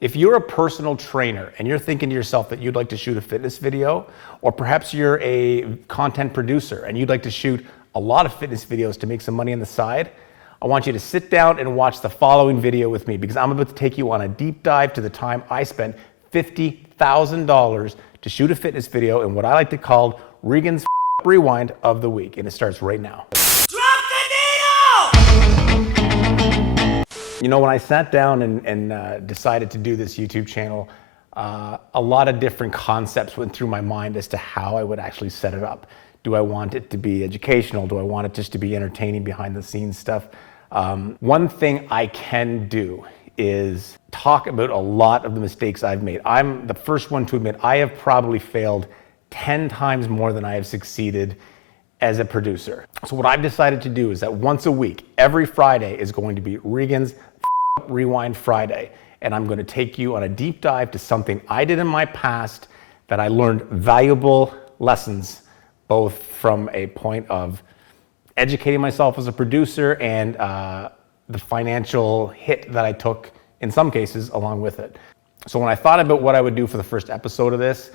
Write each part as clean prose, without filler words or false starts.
If you're a personal trainer and you're thinking to yourself that you'd like to shoot a fitness video, or perhaps you're a content producer and you'd like to shoot a lot of fitness videos to make some money on the side, I want you to sit down and watch the following video with me, because I'm about to take you on a deep dive to the time I spent $50,000 to shoot a fitness video in what I like to call Regan's Rewind of the week. And it starts right now. You know, when I sat down and decided to do this YouTube channel, a lot of different concepts went through my mind as to how I would actually set it up. Do I want it to be educational? Do I want it just to be entertaining, behind the scenes stuff? One thing I can do is talk about a lot of the mistakes I've made. I'm the first one to admit I have probably failed 10 times more than I have succeeded as a producer. So what I've decided to do is that once a week, every Friday is going to be Regan's Rewind Friday. And I'm going to take you on a deep dive to something I did in my past that I learned valuable lessons, both from a point of educating myself as a producer and the financial hit that I took in some cases along with it. So when I thought about what I would do for the first episode of this,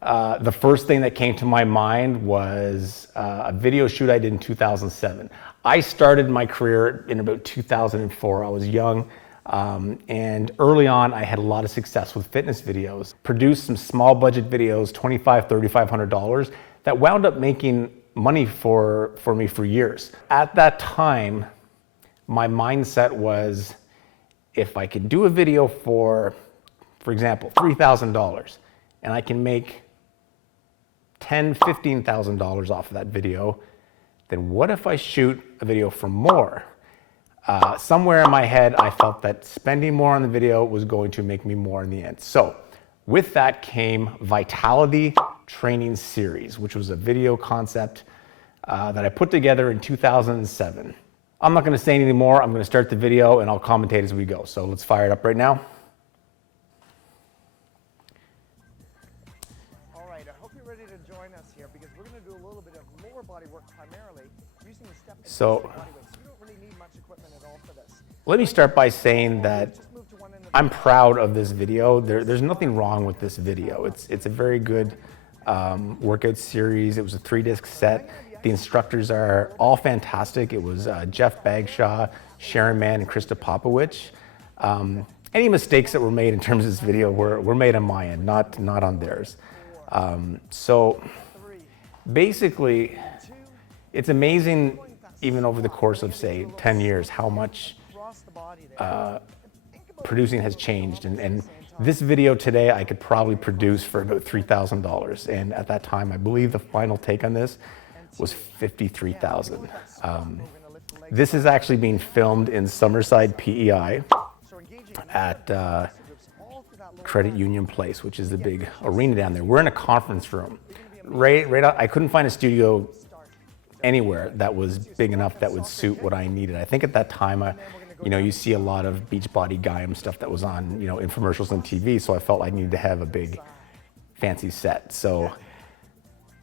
the first thing that came to my mind was a video shoot I did in 2007. I started my career in about 2004. I was young, and early on I had a lot of success with fitness videos. Produced some small budget videos, $2,500, $3,500, that wound up making money for me for years. At that time, my mindset was, if I could do a video for example, $3,000, and I can make $10,000, $15,000 off of that video, then what if I shoot a video for more? Somewhere in my head, I felt that spending more on the video was going to make me more in the end. So with that came Vitality Training Series, which was a video concept that I put together in 2007. I'm not going to say anything more. I'm going to start the video and I'll commentate as we go. So let's fire it up right now. All right, I hope you're ready to join us here, because we're going to do a little bit of lower body work primarily using the step and So body weight. So you don't really need much equipment at all for this. let me start by saying that I'm proud of this video. There's nothing wrong with this video. It's a very good workout series. It was a 3-disc set. The instructors are all fantastic. It was Jeff Bagshaw, Sharon Mann, and Krista Popovich. Any mistakes that were made in terms of this video were made on my end, not on theirs. So basically, it's amazing, even over the course of, say, 10 years, how much producing has changed. And this video today, I could probably produce for about $3,000. And at that time, I believe the final take on this was $53,000. This is actually being filmed in Summerside, PEI, at Credit Union Place, which is the big arena down there. We're in a conference room. Right out, I couldn't find a studio anywhere that was big enough that would suit what I needed. I think at that time, you see a lot of Beachbody Gaiam stuff that was on, infomercials on TV. So I felt I needed to have a big, fancy set. So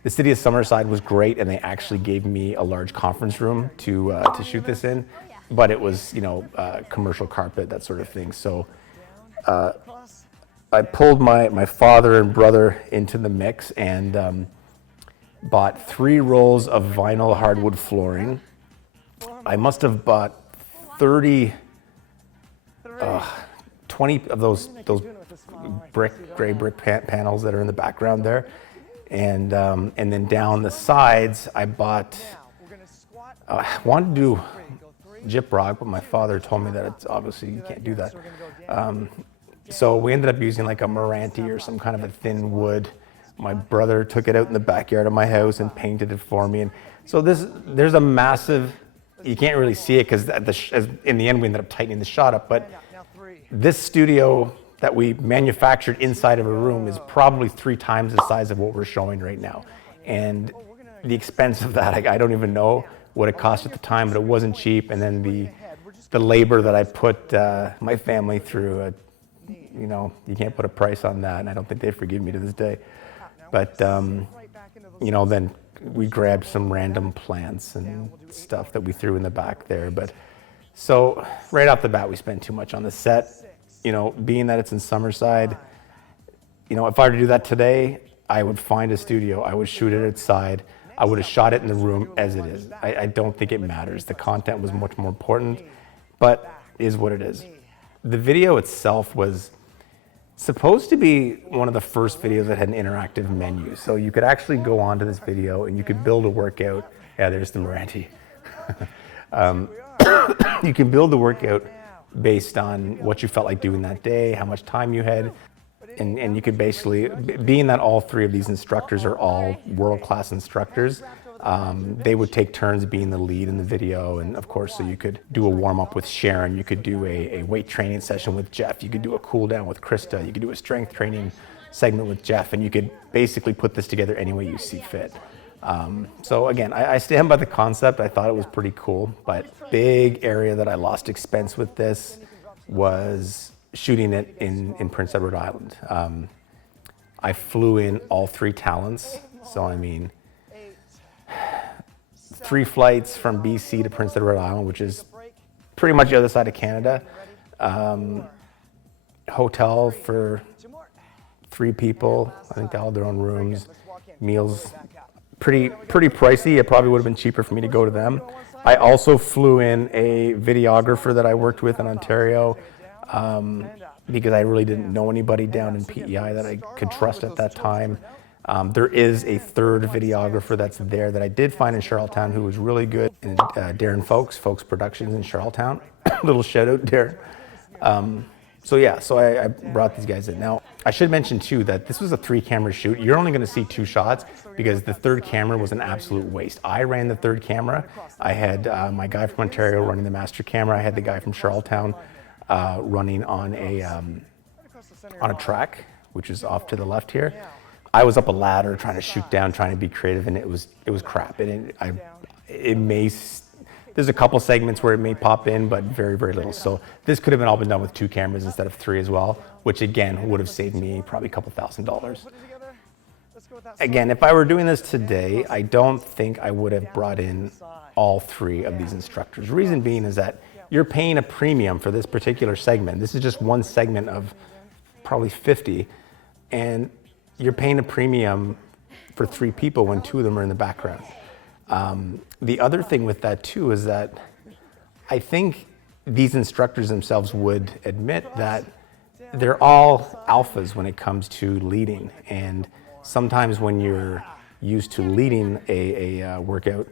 the city of Summerside was great, and they actually gave me a large conference room to shoot this in. But it was, commercial carpet, that sort of thing. So I pulled my father and brother into the mix and bought 3 rolls of vinyl hardwood flooring. I must have bought 20 of those gray brick panels that are in the background there. And then down the sides, I bought, I wanted to do gyprock, but my father told me that it's obviously you can't do that. So we ended up using like a Meranti or some kind of a thin wood. My brother took it out in the backyard of my house and painted it for me. And so there's a massive, you can't really see it because in the end we ended up tightening the shot up, but this studio that we manufactured inside of a room is probably 3 times the size of what we're showing right now. And the expense of that, I don't even know what it cost at the time, but it wasn't cheap. And then the labor that I put my family through, you can't put a price on that, and I don't think they forgive me to this day. But, then we grabbed some random plants and stuff that we threw in the back there. But so right off the bat, we spent too much on the set. you know, being that it's in Summerside, you know, if I were to do that today, I would find a studio, I would shoot it outside, I would have shot it in the room as it is. I don't think it matters. The content was much more important, but is what it is. The video itself was supposed to be one of the first videos that had an interactive menu. So you could actually go onto this video and you could build a workout. Yeah, there's the Moranti. You can build the workout based on what you felt like doing that day, how much time you had. And you could basically, being that all three of these instructors are all world-class instructors, they would take turns being the lead in the video. And of course, so you could do a warm-up with Sharon, you could do a weight training session with Jeff, you could do a cool down with Krista, you could do a strength training segment with Jeff, and you could basically put this together any way you see fit. So again, I stand by the concept. I thought it was pretty cool, but big area that I lost expense with this was shooting it in Prince Edward Island. I flew in all three talents. So I mean, 3 flights from BC to Prince Edward Island, which is pretty much the other side of Canada. Hotel for 3 people. I think they all had their own rooms. Meals, pretty pricey. It probably would have been cheaper for me to go to them. I also flew in a videographer that I worked with in Ontario, because I really didn't know anybody down in PEI that I could trust at that time. There is a third videographer that's there that I did find in Charlottetown who was really good, and Darren Folks Productions in Charlottetown. Little shout out, Darren. So yeah, so I brought these guys in. Now, I should mention too that this was a 3-camera shoot. You're only gonna see 2 shots because the third camera was an absolute waste. I ran the third camera. I had my guy from Ontario running the master camera. I had the guy from Charlottetown running on a track, which is off to the left here. I was up a ladder trying to shoot down, trying to be creative, and it was crap. And there's a couple segments where it may pop in, but very, very little. So this could have all been done with 2 cameras instead of 3 as well, which again would have saved me probably a couple $1,000s. Again, if I were doing this today, I don't think I would have brought in all 3 of these instructors. Reason being is that you're paying a premium for this particular segment. This is just one segment of probably 50, and you're paying a premium for 3 people when 2 of them are in the background. The other thing with that too is that I think these instructors themselves would admit that they're all alphas when it comes to leading. And sometimes when you're used to leading a workout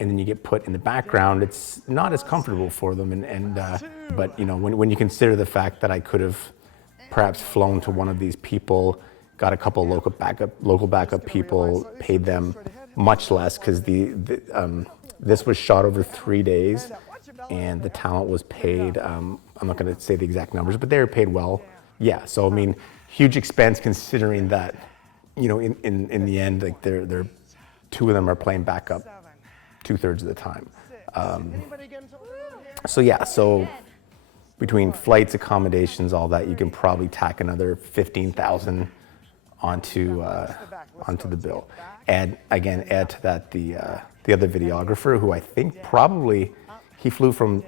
and then you get put in the background, it's not as comfortable for them. But you know, when you consider the fact that I could have perhaps flown to one of these people, got a couple local backup people, paid them much less, because this was shot over 3 days, and the talent was paid. I'm not going to say the exact numbers, but they were paid well. Yeah, so I mean, huge expense considering that, you know, in the end, like they're 2 of them are playing backup 2/3 of the time. So yeah, so between flights, accommodations, all that, you can probably tack another 15,000 onto the bill. Add to that the other videographer, who I think probably he flew from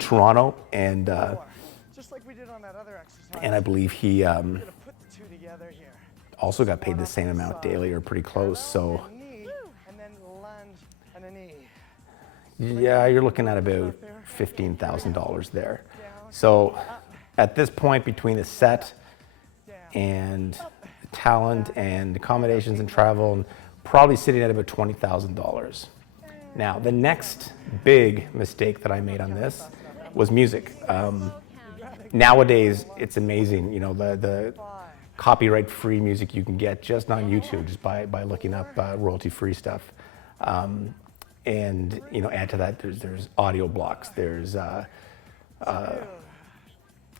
Toronto, and I believe he also got paid the same amount daily or pretty close. So yeah, you're looking at about $15,000 there. So at this point, between the set and talent and accommodations and travel, and probably sitting at about $20,000. Now, the next big mistake that I made on this was music. Nowadays, it's amazing, you know, the copyright-free music you can get just on YouTube, just by looking up royalty-free stuff. And you know, add to that, there's audio blocks, there's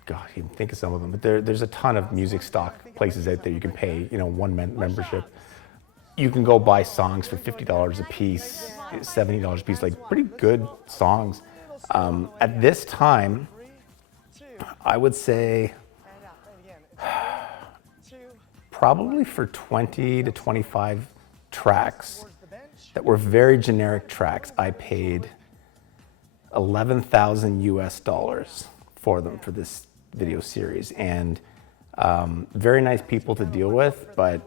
God, I can think of some of them, but there's a ton of music stock places out there you can pay, you know, one membership. You can go buy songs for $50 a piece, $70 a piece, like pretty good songs. At this time, I would say probably for 20 to 25 tracks that were very generic tracks, I paid $11,000 US for them, for this video series, and very nice people to deal with, but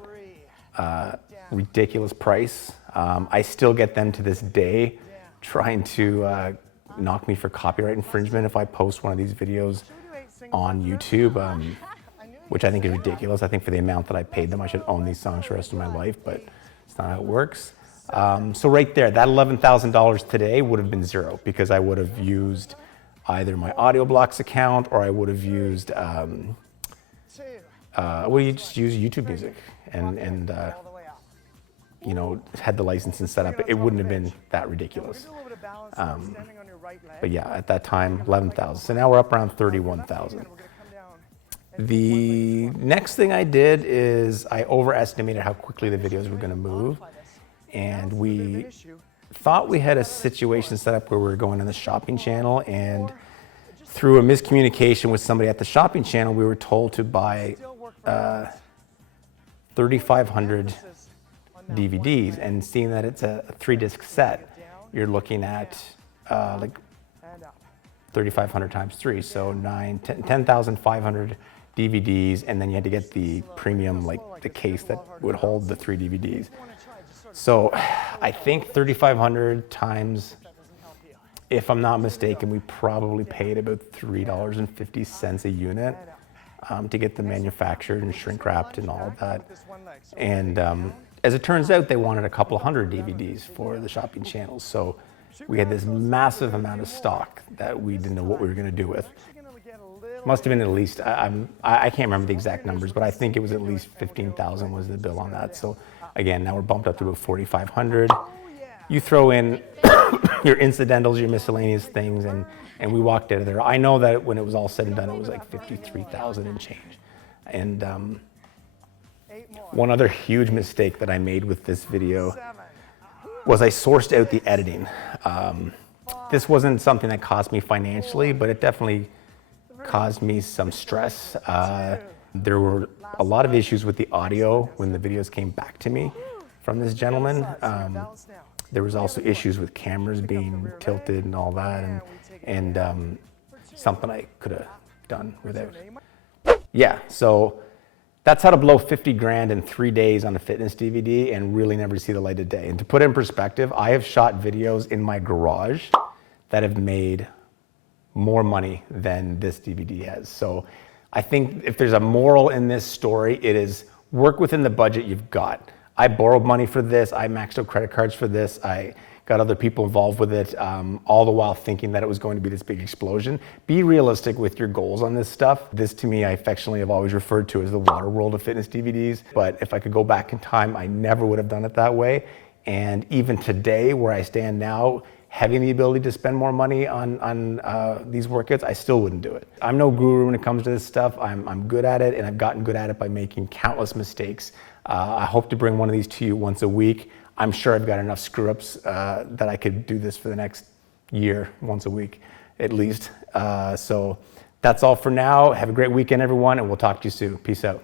ridiculous price. I still get them to this day trying to knock me for copyright infringement if I post one of these videos on YouTube, which I think is ridiculous. I think for the amount that I paid them, I should own these songs for the rest of my life, but it's not how it works. So right there, that $11,000 today would have been zero, because I would have used either my Audio Blocks account, or I would have used, just use YouTube Music and you know, had the licensing set up. It wouldn't have been that ridiculous. But yeah, at that time, 11,000. So now we're up around 31,000. The next thing I did is I overestimated how quickly the videos were going to move, and we thought we had a situation set up where we were going on the shopping channel, and through a miscommunication with somebody at the shopping channel, we were told to buy 3,500 DVDs, and seeing that it's a 3-disc set, you're looking at like 3,500 times 3, so 10,500 DVDs, and then you had to get the premium, like the case that would hold the 3 DVDs. So I think 3,500 times, if I'm not mistaken, we probably paid about $3.50 a unit to get them manufactured and shrink wrapped and all of that. And as it turns out, they wanted a couple hundred DVDs for the shopping channels. So we had this massive amount of stock that we didn't know what we were going to do with. Must have been at least, I can't remember the exact numbers, but I think it was at least 15,000 was the bill on that. So again, now we're bumped up to about 4,500. You throw in your incidentals, your miscellaneous things, and we walked out of there. I know that when it was all said and done, it was like 53,000 and change. And one other huge mistake that I made with this video was I sourced out the editing. This wasn't something that cost me financially, but it definitely caused me some stress. There were a lot of issues with the audio when the videos came back to me from this gentleman. There was also issues with cameras being tilted and all that, and something I could have done without. Yeah, so that's how to blow 50 grand in 3 days on a fitness DVD and really never see the light of day. And to put it in perspective, I have shot videos in my garage that have made more money than this DVD has. So I think if there's a moral in this story, it is work within the budget you've got. I borrowed money for this. I maxed out credit cards for this. I got other people involved with it, all the while thinking that it was going to be this big explosion. Be realistic with your goals on this stuff. This, to me, I affectionately have always referred to as the water world of fitness DVDs. But if I could go back in time, I never would have done it that way. And even today, where I stand now, having the ability to spend more money on these workouts, I still wouldn't do it. I'm no guru when it comes to this stuff. I'm good at it, and I've gotten good at it by making countless mistakes. I hope to bring one of these to you once a week. I'm sure I've got enough screw-ups that I could do this for the next year, once a week at least. So that's all for now. Have a great weekend, everyone, and we'll talk to you soon. Peace out.